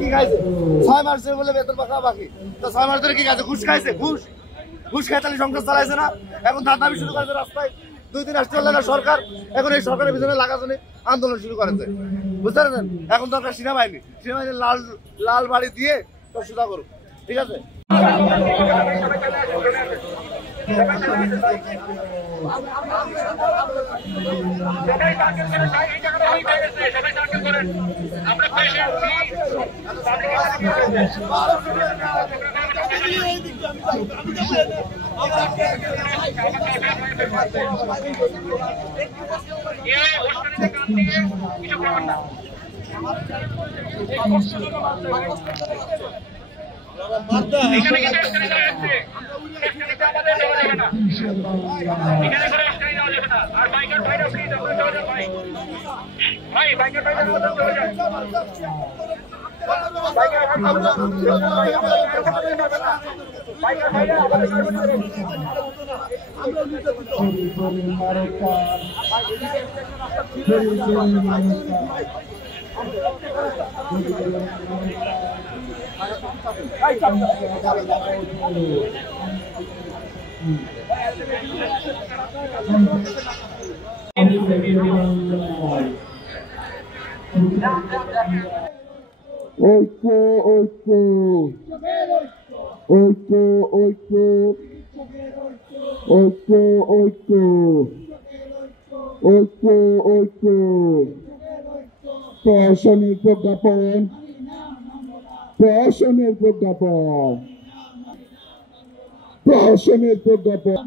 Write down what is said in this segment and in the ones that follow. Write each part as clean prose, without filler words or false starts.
কি খাইছে 6 মাস বলে বেতন পাকা বাকি তো 6 মাস ধরে কি খাইছে ঘুষ খাইছে ঘুষ খাই তাহলে সংসার চালাইছে না এখন তার দাবি শুরু করেছে রাস্তায় 2 দিন আসতে পারলে না সরকার এখন এই সরকারের পিছনে লাগাজনে আন্দোলন শুরু করেছে বুঝতে পারছেন এখন দরকার সেনাবাহিনী লাল বাড়ি দিয়ে তো সুদা করুক ঠিক আছে প্রশাসনের প্রজ্ঞাপন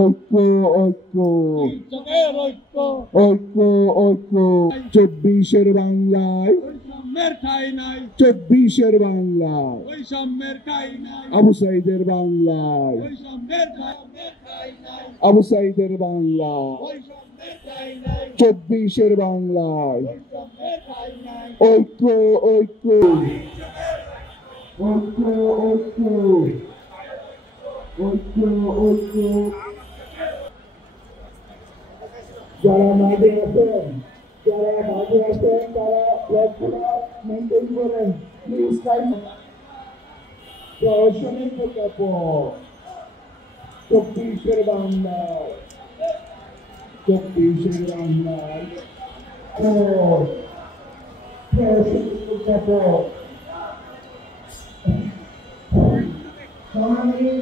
ঐক্য 24-এর বাংলায় আবু সাইদের বাংলায় আবু সাইদের বাংলায় 24-এর বাংলায় ঐক্য যারা মাঝে আছেন তারা লক্ষ্যটা মেনটেন করেন প্লিজ টাইম প্রশাসনের প্রজ্ঞাপন 24-এর বাংলায়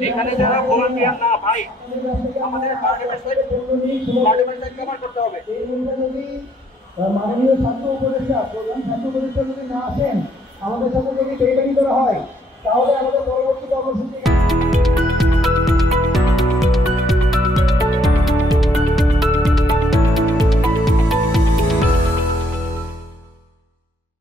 এখানে যারা ভলান্টিয়ার না ভাই আমাদের কভার করতে হবে মাননীয় ছাত্র উপদেষ্টা প্রধান ছাত্র উপদেষ্টা যদি না আসেন আমাদের সাথে যদি টেলিফোন করা হয় তাহলে আমাদের পরবর্তী কর্মসূচি